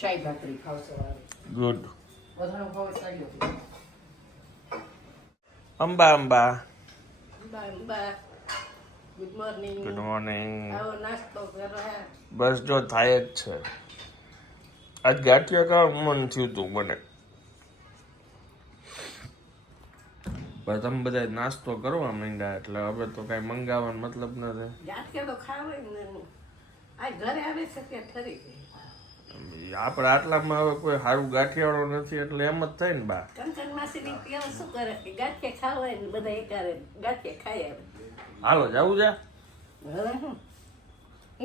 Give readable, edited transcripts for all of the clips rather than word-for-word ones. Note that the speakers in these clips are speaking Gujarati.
ચાય ભાખરી ખાવ સવારે. ગુડ. વધારો ખાવ સારી લો. અંબા અંબા. બા ગુડ મોર્નિંગ. Good morning. આવો નાસ્તો કરો. બસ જો થાય જ છે. આજ ગાંઠિયા ખાવા મન થયું તું મને. પણ તમે બધા નાસ્તો કરવા માંડ્યા એટલે હવે તો કઈ મંગાવવાનો મતલબ નથી. ગાંઠિયા તો ખાવે ને. આ ઘરે આવે છે કે ઠરી ગઈ. આપણે આટલામાં હવે કોઈ સારું ગાંઠિયાવાળો નથી એટલે એમ જ થાય ને બા. કંચન માસીની પેલા શું કરે કે ગાંઠિયા ખાવા ને બધા એકારે ગાંઠિયા ખાઈ આવે. હાલો જાવું છે. હવે હું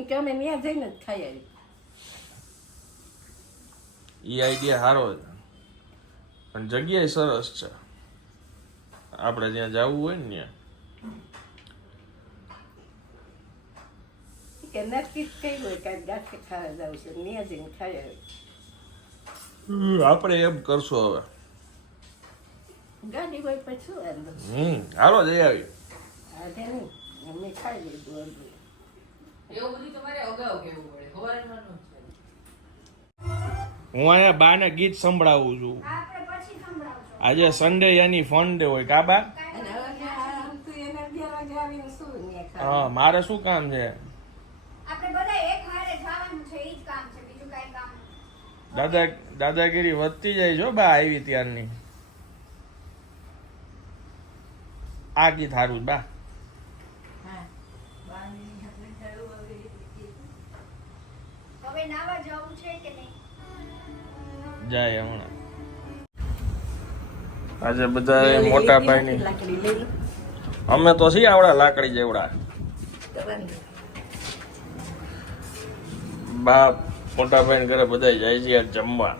એ કે અમે ત્યાં જઈને જ ખાઈ આવી. એ આઈડિયા સારો છે અને જગ્યાએ સરસ છે. આપણે જ્યાં જવું હોય ને કે નક્કી જ કઈ હોય કાંઈ ગાંઠિયા ખાવા જાવ છે ત્યાં જઈને ખાઈ આવે. ત્યાં આપણે એમ કરશું હવે. ગાડી હોય પછી વાંધો. હાલો જઈ આવી. આજે નહીં અમે ખાઈ લીધું હતું. એવું બધું તમારે અગાઉ કેવું પડે સવારમાં ન હું અહીંયા બાને ગીત સંભળાવું છું. આજે સન્ડે યાની ફન ડે હોય કાબા. અને હવે આમ તો એને 11 વાગે આવીને શું ને હા મારે શું કામ છે? આપણે બધા એક હારે જવાનું છે, ઈ જ કામ છે, બીજું કાઈ કામ દાદા દાદાગીરી વધતી જાય છો બા આવી ત્યારની. આ ગીત સારું બા. હવે નાવા જવું છે કે નહીં? જાય હમણાં. આજે બધા મોટા ભાઈની લાકડી લઈ લો. અમે તો છીએ આવડા લાકડી જેવડા. બા મોટા ભાઈ ઘરે બધા જાય છે આજ જમવા.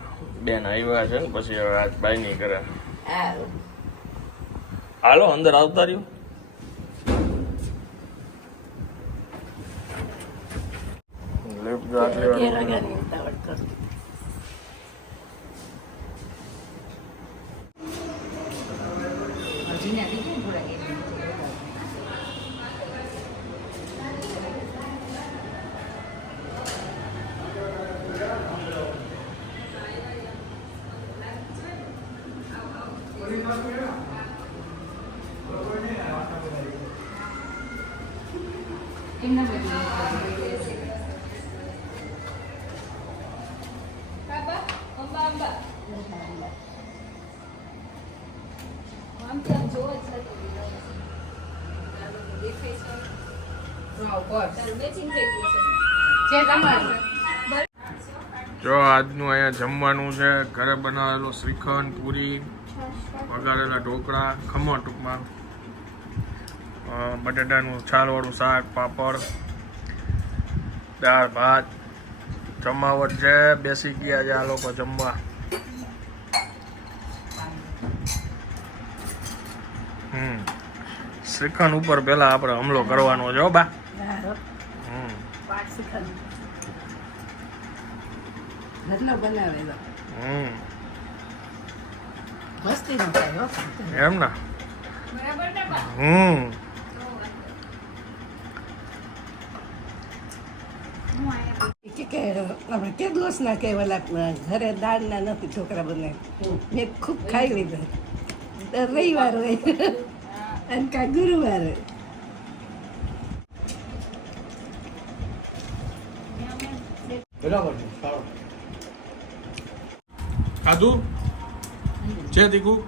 બેન આવ્યા છે ને પછી હવે આજ ભાઈ ની ઘરે. હાલો અંદર આવતા રહ્યું. લિફ્ટ જો આટલી વાર. જો આજનું અહીંયા જમવાનું છે. ઘરે બનાવેલું શ્રીખંડ, પૂરી, વઘારેલા ઢોકળા, ખમણ ટૂંકમાં, બટાટાનું છાલવાળું શાક, પાપડ, દાળ ભાત, જમાવટ છે. બેસી ગયા છે આ લોકો જમવા. શ્રીખંડ ઉપર પેલા આપણે હુમલો કરવાનો છે હો બા. ઘરનો બનાવેલો મસ્તી નો થાય એમ ને. આપણે કે દોષ ના કહેવાલા ઘરે દાળ ના નથી ઢોકળા બનાવી. મેં ખૂબ ખાઈ લીધા. રવિવાર હોય અને કા ગુરુવાર હોય. ખાધું છે તીખું?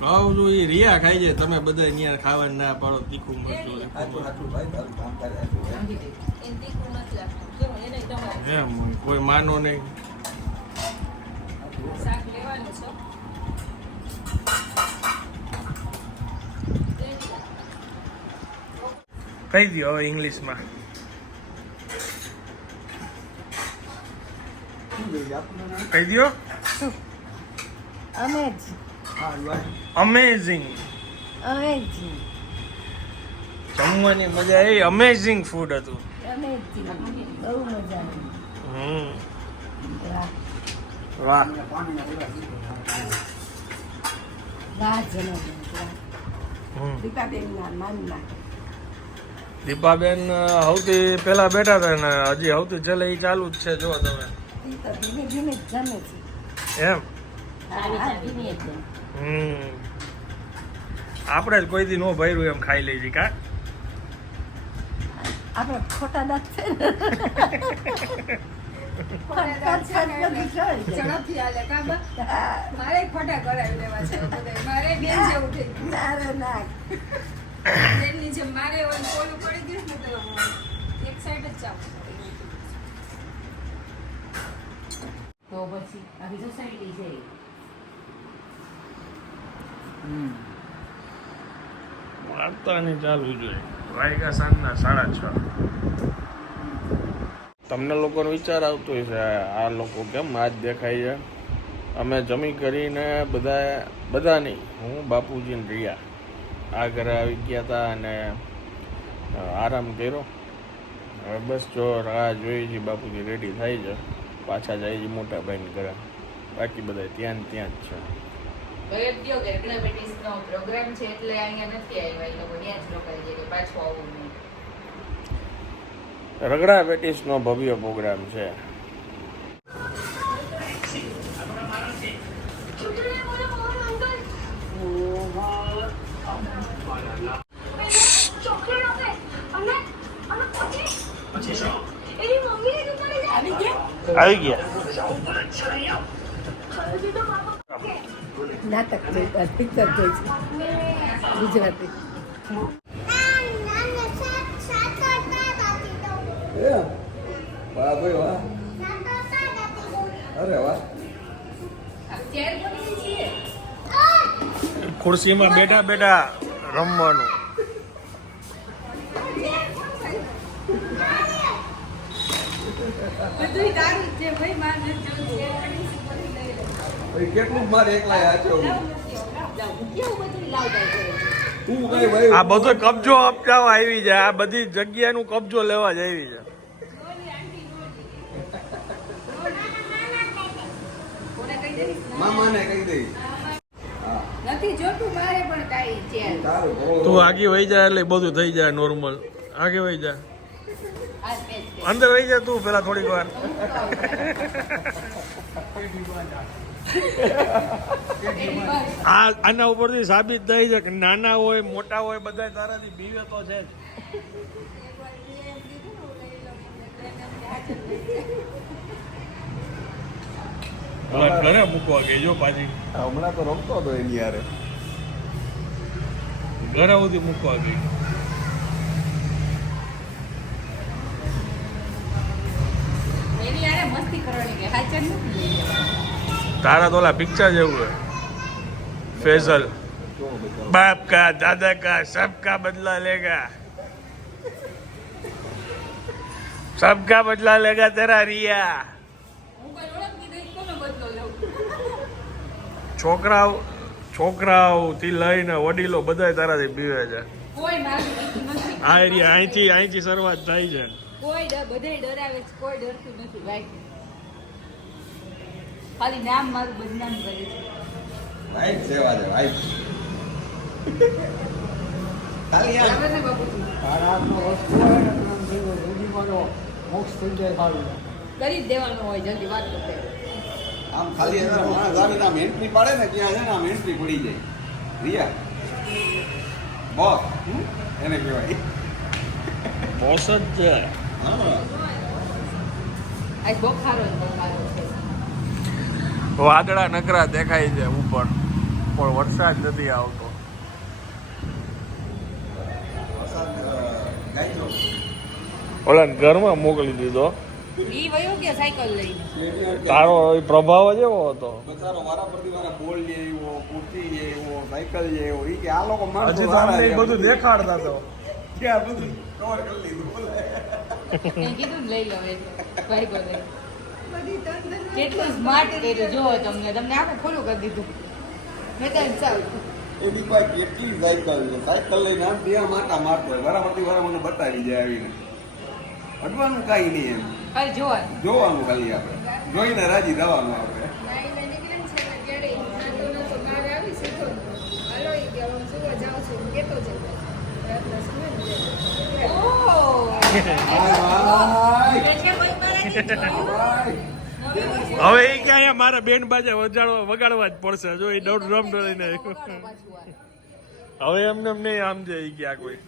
કહું છું એ રિયા ખાઈ જાય. તમે બધા અહીંયા ખાવાનું ના પાડો તીખું મરચું. એમ કોઈ માનો નહીં. કહી દો હવે ઇંગ્લિશમાં. કહી દો. અમેઝિંગ. જમવાની મજા આવી. અમેઝિંગ ફૂડ હતું. બહુ મજા વાહ. દીપાબેન ના માનના દીપાબેન સૌથી પહેલા બેઠા હતા ને હજી સૌથી છેલ્લે એ ચાલુ જ છે જો તમે ઈ તો ધીમે ધીમે જ જમે છે. એમ આપણે જ કોઈ દી નો ભર્યું એમ ખાઈ લઈ કા આપણે ખોટા દાંત છે ને. ઝડપથી હાલે કા બા? મારે ખોટા કરાવી લેવા છે બધાય. મારે બેન જેવું થઈ ગયું. ના રે ના. બેનની જેમ મારે ઓલું કોલું પડી ગયું ને તો એક સાઈડ જ ચાપ તો પછી આખી સોસાયટી છે વાર્તાની ચાલુ જોઈએ વાયગા સાંજના 6:30. તમને લોકોનો વિચાર આવતો હોય છે આ લોકો કેમ આજ દેખાય છે. અમે જમી કરીને બધા નહીં હું બાપુજી ને રિયા આ ઘરે આવી ગયા હતા અને આરામ કર્યો. હવે બસ જો રાહ જોઈએ છે બાપુજી રેડી થાય છે પાછા જાય છે મોટા ભાઈને ઘરે. બાકી બધા ત્યાં જ છે. હવે કયો કે રગડા પેટીસનો પ્રોગ્રામ છે એટલે અહીંયા નથી આવ્યા એ લોકો ત્યાં જ રોકાઈ જાય કે પાછું આવું નહીં. રગડા પેટીસનો ભવ્ય પ્રોગ્રામ છે. આવી ગયા નાટક જોઈ પિક્ચર જોઈ છે ગુજરાતી. વાહ ભાઈ વાહ અરે વાહ ચેર પડી છે ખુરશીમાં બેઠા બેઠા રમવાનું. બધુંય તારું જ છે ભાઈ. માર નથી જોવું. ચેર પડી છે, બધી લઈ લે. ભાઈ કેટલું મારે એકલા આચો કેવું બધું લાવતા છે તું કઈ ભાઈ આ બધો કબજો અપજાવ આવી જાય આ બધી જગ્યાનો કબજો લેવા જ આવી જાય. કોને કહી દઈશ? મામાને કહી દઈશ નથી જોતું મારે પણ કાંઈ ચેર. તું આગી વહી જાય એટલે બધું થઈ જાય નોર્મલ. આગે વહી જાય આ સ્પેસ અંદર વહી જાય તું પેલા થોડીક વાર. આના ઉપરથી સાબિત થઈ છે કે નાના હોય મોટા હોય બધા તારાથી બીવે તો છે જ. ઘરે મૂકવા ગઈ જો પાછી હમણાં તો રમતો હતો એની યારે ઘરે સુધી મૂકવા ગઈ. એની યારે મસ્તી કરવાની કે હાચર નથી. તારા તો ઓલા પિક્ચર જેવું है फैजल बाप का दादा का सबका बदला लेगा सबका बदला लेगा तेरा रिया. હું કોઈ ઓળખતી નહીં, કોનો બદલો લઉં? છોકરાઓ થી લઈને વડીલો બધા તારાથી બીવે છે. કોઈ મારું કીધું નથી. આ એરિયા અહીંથી શરૂઆત થાય છે. કોઈ બધાય ડરાવે છે, કોઈ ડરતું નથી ભાઈ. ખાલી નામ મારું બદનામ કરે છે. વાઈટ સેવા છે વાઈટ ખાલી યાર બરાબર ને બાપુજી? કરી જ દેવાનું હોય જલ્દી વાત કરતે. આમ ખાલી માણસ આવીને આમ એન્ટ્રી પાડે ને ત્યાં છે ને આમ એન્ટ્રી પડી જાય રિયા બોસ એને કહેવાય બોસ જ છે. હા આ બખારો જ બખારો છે. વાદળા નકરા દેખાય છે ઉપર પણ વરસાદ નથી આવતો. વરસાદ ગાયનો ઓલા ઘરમાં મોકલી દીધો. ઈ વયો ગયા સાયકલ લઈને. તારો એ પ્રભાવ જ એવો હતો. બચારો મારા પરથી મારા બોલ લે એવો કુર્તી લે એવો સાયકલ લે એવો ઈ કે આ લોકો માણસો હજી તો સારા અમને છે. એ બધું દેખાડતા તો ક્યાં બધું કવર કરી લીધું બોલે મેં કીધું ને લઈ લો એટલે ભાઈ બોલે બધી તંદર કેટલું સ્માર્ટ કર્યું જોવો તમને આખું ખોલું કરી દીધું. મેં તો ચાલ એની પાસે કેટલી સાયકલ છે સાયકલ લઈને આમ બે માટા મારતો હોય બરાબરથી વારા મને બતાવી જાય આવીને અડવાનું કાંઈ નહીં એમ ખાલી જોવાનું. જોવાનું ખાલી આપણે જોઈને રાજી થવાનું આપણે નાઈને નીકળે ને છે ને ત્યારે નાતો નાતો બહાર આવી સીધો હાલો ઈ કે હું સુવા જાઉં છું હું કહેતો જ હતો. રાતના સમય ને જાય. હવે એ કે અહીંયા મારે બેન બાજા વગાડવા જ પડશે જો એ ડોટ ડ્રમ લઈને હવે એમને એમ નહીં આમ જાય ગયા કોઈ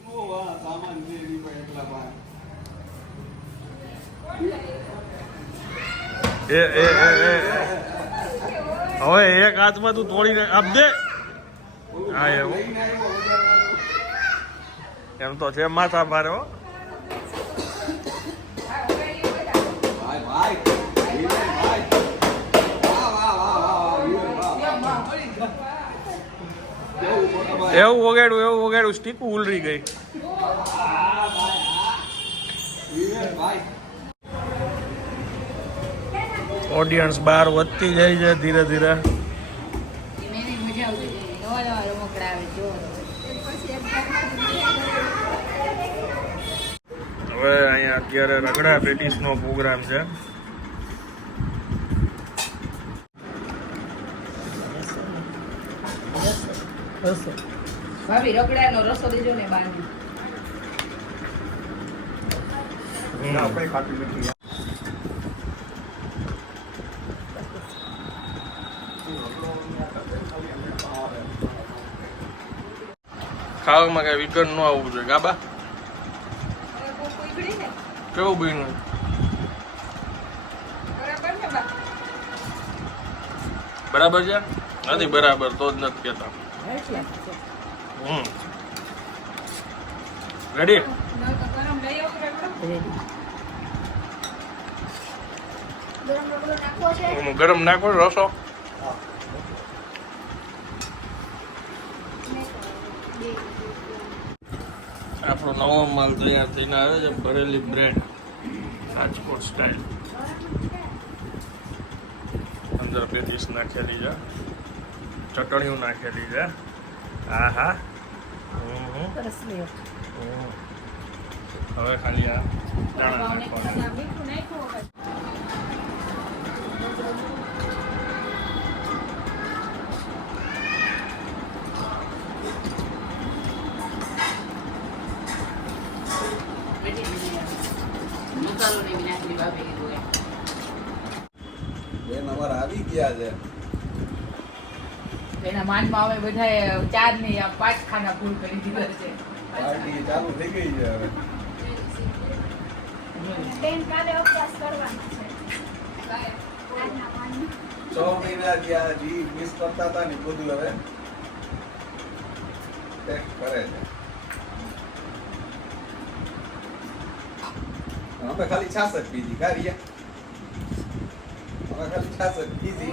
હવે એક હાથમાં તું તોડીને આપ દે હા એવું એમ તો છે માથા મારે હો એવું વગાડ્યું સ્ટીક ઉલરી ગઈ ઓડિયન્સ બહાર વધતી જાય છે ધીરે ધીરે મજા આવતી નવા નવા રમકડા આવે જો હવે અહીંયા અત્યારે રગડા પેટીસ નો પ્રોગ્રામ છે ભાભી રગડાનો રસો દેજો ને બાંધી ખાવામાં કઈ વિકટ ન આવવું જોઈએ ગાબા કેવું બન્યું બરાબર છે નથી બરાબર તો જ નથી કેતા રેડી ગરમ નાખો રસો આપણો નવો માલ તૈયાર થઈને આવે છે ભરેલી બ્રેડ રાજકોટ સ્ટાઇલ અંદર પેટીસ નાખેલી છે ચટણીઓ નાખેલી છે હા હા હવે ખાલી આ દાણા નાખવાના મસાલો ને વિનાશની ભાભી કીધું બેન અમારા આવી ગયા છે એના માનમાં અમે બધાએ 4 ની 5 ખાના ફૂલ કરી દીધા છે પાર્ટી ચાલુ થઈ ગઈ છે હવે બેન કાલે અભ્યાસ કરવાનો છે આજના પાણી 6 મહિના જ્યાં જી મિસ કરતા હતા ને બધું હવે ટેસ્ટ કરે છે અમે ખાલી છાસ જ પીધી કારિયા અમે ખાલી છાસ જ પીધી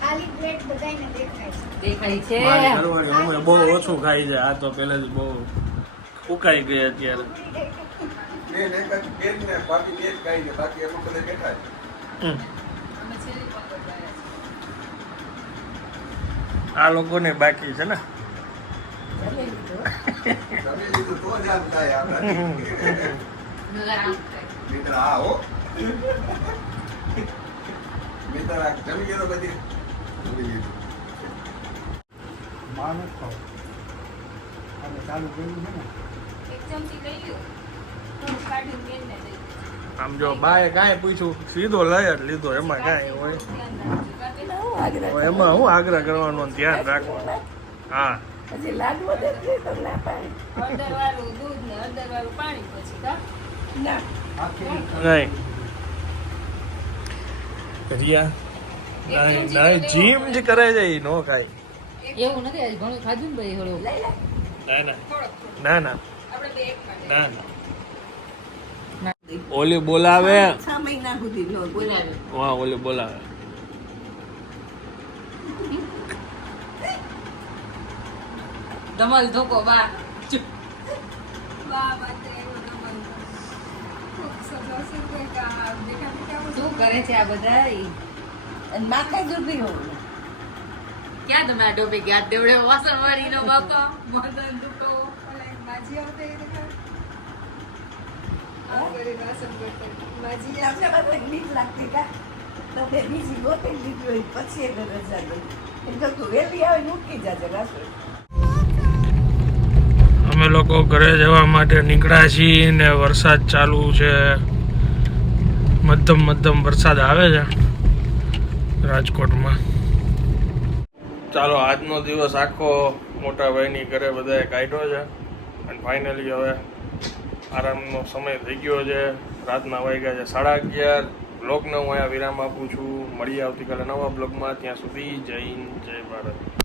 ખાલી પ્લેટ બધાયને દેખાય છે દેખાય છે ઘરવાળી બહુ ઓછું ખાઈ છે આ તો પહેલે જ બહુ ઉકાઈ ગઈ અત્યારે બેન એક જ બેન ને બાકી બે જ ખાઈ છે બાકી એમાં બધા બેઠા છે આ લોકોને બાકી છે ને તમે લીધું તો જ આમ થાય આપણા મિત્ર હા હો મિત્ર આ જમી ગયો બધી જમી લીધું એક ચમચી લઈ લ્યો કાઢીને બેનને દઈ દે. આમ જો બાએ કાંઈ પૂછ્યું સીધો લઈ જ લીધો એમાં કાંઈ હોય એમાં હું આગ્રહ કરવાનો ને ધ્યાન રાખવાનું હા હજી લાડવો દેખી તો ના પાડે હળદરવાળું દૂધ ને હળદરવાળું પાણી પછી કા ના નહીં રિયા નહીં નહીં જીમ જ કરે છે એ નો ખાય એવું નથી આજ ઘણું ખાધું ને ભાઈ થોડું ના ના થોડોક ના ના આપણે બે એક ખાતે ના ના ઓલી બોલાવે 6 મહિના સુધી નો બોલાવે હા ઓલી બોલાવે ધમલ ધોકો બા વાહ બાત હે એવો નમન ખૂબ સરસ છે કા દેખા કેવું શું કરે છે આ બધા અને માથે દુભી હોવું ક્યાં તમે આ ડોબે ગયા દેવડે વાસણ વાળી નો બાપા મદન દુકો ઓલા એક માજી આવતે એ દેખા આ કરી વાસણ કરતે માજી આપણે બધા બીક લાગતી કા તમે બીજી ગોતી લીધી હોય પછી એને રજા દઈ એમ તો તું વહેલી આવે મૂકી જાજે રાસોઈ અમે લોકો ઘરે જવા માટે નીકળ્યા છીએ ને વરસાદ ચાલુ છે, મધ્યમ વરસાદ આવે છે રાજકોટમાં. ચાલો આજનો દિવસ આખો મોટા ભાઈની ઘરે બધાએ કાઢ્યો છે અને ફાઇનલી હવે આરામનો સમય થઈ ગયો છે. રાતના વાગ્યા છે 11:30. બ્લોગને હું અહીંયા વિરામ આપું છું. મળીએ આવતીકાલે નવા બ્લોગમાં. ત્યાં સુધી જય હિન્દ, જય ભારત.